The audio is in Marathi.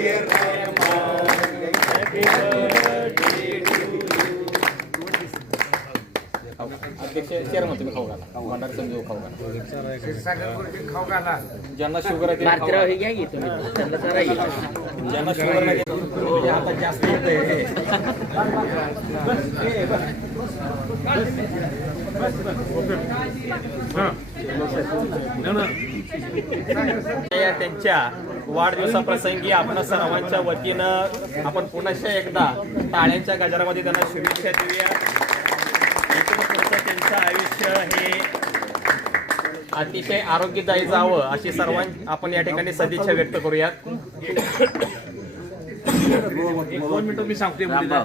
dear Rahman. Happy birthday to you. अध्यक्ष चेअरमन तुम्ही खाऊ घाला भंडार समजू खाऊ घाला ज्यांना शुगर आहे ज्यांना शुगर नाही आता जास्त येते त्यांच्या वाढदिवसाप्रसंगी आपण सर्वांच्या वतीनं आपण पुन्हा एकदा टाळ्यांच्या गजरामध्ये त्यांना शुभेच्छा देऊया. त्यांचं आयुष्य हे अतिशय आरोग्यदायी जावं अशी सर्वांना आपण या ठिकाणी सदिच्छा व्यक्त करूयात. 2 मिनिटं मी सांगते बसा